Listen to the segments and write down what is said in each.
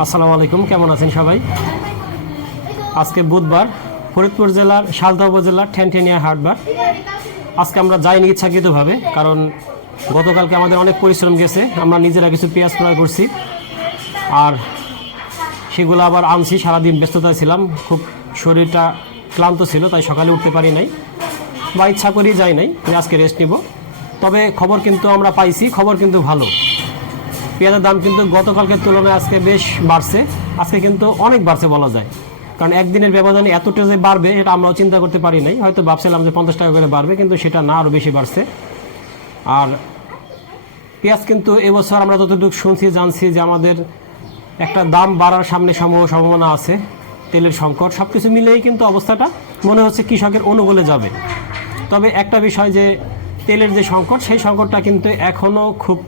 আসসালামু আলাইকুম, কেমন আছেন সবাই? আজকে বুধবার, ফরিদপুর জেলার সালদা উপজেলার ঠ্যানঠেনিয়া হাটবার। আজকে আমরা যাইনি ইচ্ছাকৃতভাবে, কারণ গতকালকে আমাদের অনেক পরিশ্রম গেছে। আমরা নিজেরা কিছু পেঁয়াজ ক্রয় করছি, আর সেগুলো আবার আনছি। সারাদিন ব্যস্ততায় ছিলাম, খুব শরীরটা ক্লান্ত ছিল, তাই সকালে উঠতে পারি নাই বা ইচ্ছা করেই যাই নাই যে আজকে রেস্ট নিব। তবে খবর কিন্তু আমরা পাইছি, খবর কিন্তু ভালো। পেঁয়াজের দাম কিন্তু গতকালকের তুলনায় আজকে বেশ বাড়ছে। আজকে কিন্তু অনেক বাড়ছে বলা যায়, কারণ একদিনের ব্যবধানে এতটা যে বাড়বে এটা আমরাও চিন্তা করতে পারি নাই। হয়তো ভাবছিলাম যে 50 টাকা করে বাড়বে, কিন্তু সেটা না, আরও বেশি বাড়ছে। আর পেঁয়াজ কিন্তু এবছর আমরা যতটুকু শুনছি জানছি যে আমাদের একটা দাম বাড়ার সামনে সম্ভাবনা আছে। তেলের সংকট, সব কিছু মিলেই কিন্তু অবস্থাটা মনে হচ্ছে কৃষকের অনুকূলে যাবে। তবে একটা বিষয়, যে তেলের যে সংকট, সেই সংকটটা কিন্তু এখনও খুব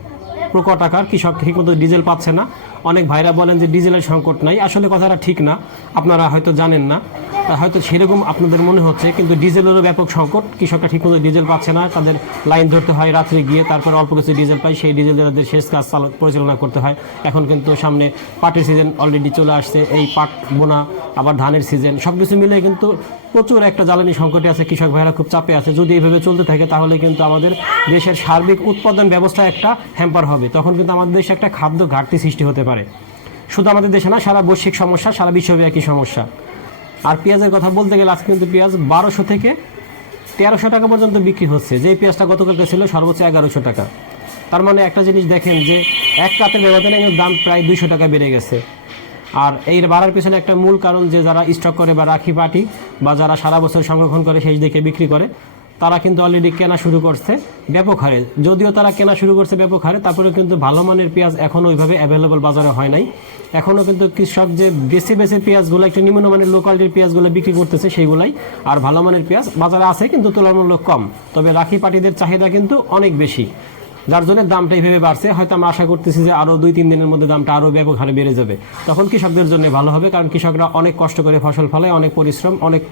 প্রকট আকার। কৃষক ঠিকমতো ডিজেল পাচ্ছে না। অনেক ভাইরা বলেন যে ডিজেলের সংকট নাই, আসলে কথাটা ঠিক না। আপনারা হয়তো জানেন না, হয়তো সেরকম আপনাদের মনে হচ্ছে, কিন্তু ডিজেলেরও ব্যাপক সংকট। কৃষকরা ঠিকমতো ডিজেল পাচ্ছে না, তাদের লাইন ধরতে হয় রাত্রে গিয়ে, তারপর অল্প কিছু ডিজেল পায়, সেই ডিজেল তাদের শেষ কাজ পরিচালনা করতে হয়। এখন কিন্তু সামনে পাটের সিজন অলরেডি চলে আসছে, এই পাট বোনা, আবার ধানের সিজন, সব কিছু মিলে কিন্তু প্রচুর একটা জ্বালানি সংকটে আছে। কৃষক ভাইরা খুব চাপে আছে। যদি এইভাবে চলতে থাকে তাহলে কিন্তু আমাদের দেশের সার্বিক উৎপাদন ব্যবস্থা একটা হ্যাম্পার হবে। তখন কিন্তু আমাদের দেশে একটা খাদ্য ঘাটতি সৃষ্টি হতে পারে। শুধু আমাদের দেশে না, সারা বৈশ্বিক সমস্যা, সারা বিশ্বব্যাপী সমস্যা। আর পেঁয়াজের কথা বলতে গেলে আজকে কিন্তু পেঁয়াজ 1200 থেকে 1300 টাকা পর্যন্ত বিক্রি হচ্ছে। যেই পেঁয়াজটা গতকালকে ছিল সর্বোচ্চ 1100 টাকা। তার মানে একটা জিনিস দেখেন, যে এক কাতের ব্যবধানে দাম প্রায় 200 টাকা বেড়ে গেছে। আর এই বাড়ার পিছনে একটা মূল কারণ, যে যারা স্টক করে বা রাখি পাটি, বা যারা সারা বছর সংরক্ষণ করে শেষ দিকে বিক্রি করে, তারা কিন্তু অলরেডি কেনা শুরু করছে ব্যাপক হারে। যদিও তারা কেনা শুরু করছে ব্যাপক হারে, তারপরেও কিন্তু ভালো মানের পেঁয়াজ এখনও ওইভাবে অ্যাভেলেবল বাজারে হয় নাই। এখনও কিন্তু কৃষক যে বেছে পেঁয়াজগুলো, একটু নিম্নমানের লো কোয়ালিটির পেঁয়াজগুলো বিক্রি করতেছে সেইগুলাই। আর ভালো মানের পেঁয়াজ বাজারে আছে, কিন্তু তুলনামূলক কম। তবে রাখি পাটিদের চাহিদা কিন্তু অনেক বেশি, যার জন্য দামটা এইভাবে বাড়ছে। হয়তো আমরা আশা করতেছি যে আরও 2-3 দিনের মধ্যে দামটা আরও ব্যাপক হারে বেড়ে যাবে। তখন কৃষকদের জন্য ভালো হবে, কারণ কৃষকরা অনেক কষ্ট করে ফসল ফলায়, অনেক পরিশ্রম, অনেক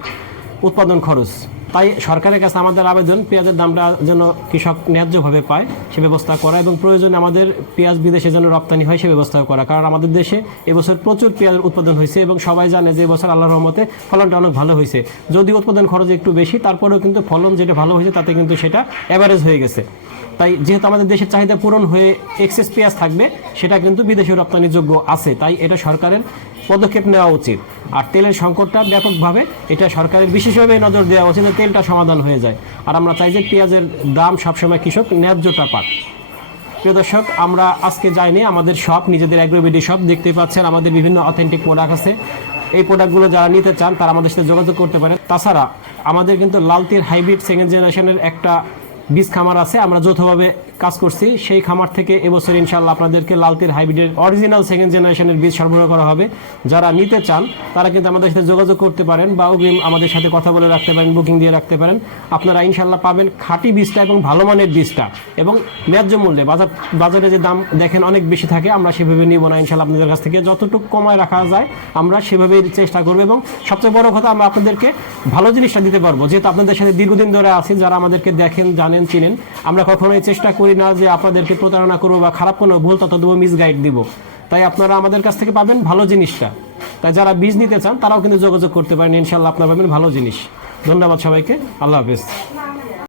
উৎপাদন খরচ। তাই সরকারের কাছে আমাদের আবেদন, পেঁয়াজের দামটা যেন কৃষক ন্যায্যভাবে পায় সে ব্যবস্থা করা, এবং প্রয়োজনে আমাদের পেঁয়াজ বিদেশে যেন রপ্তানি হয় সে ব্যবস্থা করা। কারণ আমাদের দেশে এবছর প্রচুর পেঁয়াজের উৎপাদন হয়েছে, এবং সবাই জানে যে এবছর আল্লাহর রহমতে ফলনটা অনেক ভালো হয়েছে। যদিও উৎপাদন খরচ একটু বেশি, তারপরেও কিন্তু ফলন যেটা ভালো হয়েছে তাতে কিন্তু সেটা অ্যাভারেজ হয়ে গেছে। তাই যেহেতু আমাদের দেশের চাহিদা পূরণ হয়ে এক্সেস পেঁয়াজ থাকবে, সেটা কিন্তু বিদেশে রপ্তানিযোগ্য আছে। তাই এটা সরকারের পদক্ষেপ নেওয়া উচিত। আর তেলের সংকটটা ব্যাপকভাবে এটা সরকারের বিশেষভাবে নজর দেওয়া উচিত, তেলটা সমাধান হয়ে যায়। আর আমরা চাই যে পেঁয়াজের দাম সবসময় কৃষক ন্যায্যতা পাক। প্রিয় দর্শক, আমরা আজকে যাইনি, আমাদের শপ, নিজেদের অ্যাগ্রোবিডি শপ দেখতেই পাচ্ছেন। আমাদের বিভিন্ন অথেন্টিক প্রোডাক্ট আছে। এই প্রোডাক্টগুলো যারা নিতে চান তারা আমাদের সাথে যোগাযোগ করতে পারেন। তাছাড়া আমাদের কিন্তু লালতির হাইব্রিড সেকেন্ড জেনারেশনের একটা বীজ খামার আছে, আমরা যৌথভাবে কাজ করছি। সেই খামার থেকে এবছর ইনশাআল্লাহ আপনাদেরকে লালতির হাইব্রিডের অরিজিনাল সেকেন্ড জেনারেশনের বীজ সরবরাহ করা হবে। যারা নিতে চান তারা কিন্তু আমাদের সাথে যোগাযোগ করতে পারেন, বা অগ্রিম আমাদের সাথে কথা বলে রাখতে পারেন, বুকিং দিয়ে রাখতে পারেন। আপনারা ইনশাআল্লাহ পাবেন খাঁটি বীজটা এবং ভালো মানের বীজটা, এবং ন্যায্য মূল্যে। বাজারে যে দাম দেখেন অনেক বেশি থাকে, আমরা সেভাবে নিব না। ইনশাআল্লাহ আপনাদের কাছ থেকে যতটুকু কমায় রাখা যায় আমরা সেভাবেই চেষ্টা করব, এবং সবচেয়ে বড় কথা, আমরা আপনাদেরকে ভালো জিনিসটা দিতে পারবো। যেহেতু আপনাদের সাথে দীর্ঘদিন ধরে আছি, যারা আমাদেরকে দেখেন, জানেন, চিনেন, আমরা কখনোই চেষ্টা করি না যে আপনাদেরকে প্রতারণা করবো বা খারাপ কোনো ভুল তথ্য দেবো, মিসগাইড দিব। তাই আপনারা আমাদের কাছ থেকে পাবেন ভালো জিনিসটা। তাই যারা বীজ নিতে চান তারাও কিন্তু যোগাযোগ করতে পারেন, ইনশাআল্লাহ আপনারা পাবেন ভালো জিনিস। ধন্যবাদ সবাইকে, আল্লাহ হাফেজ।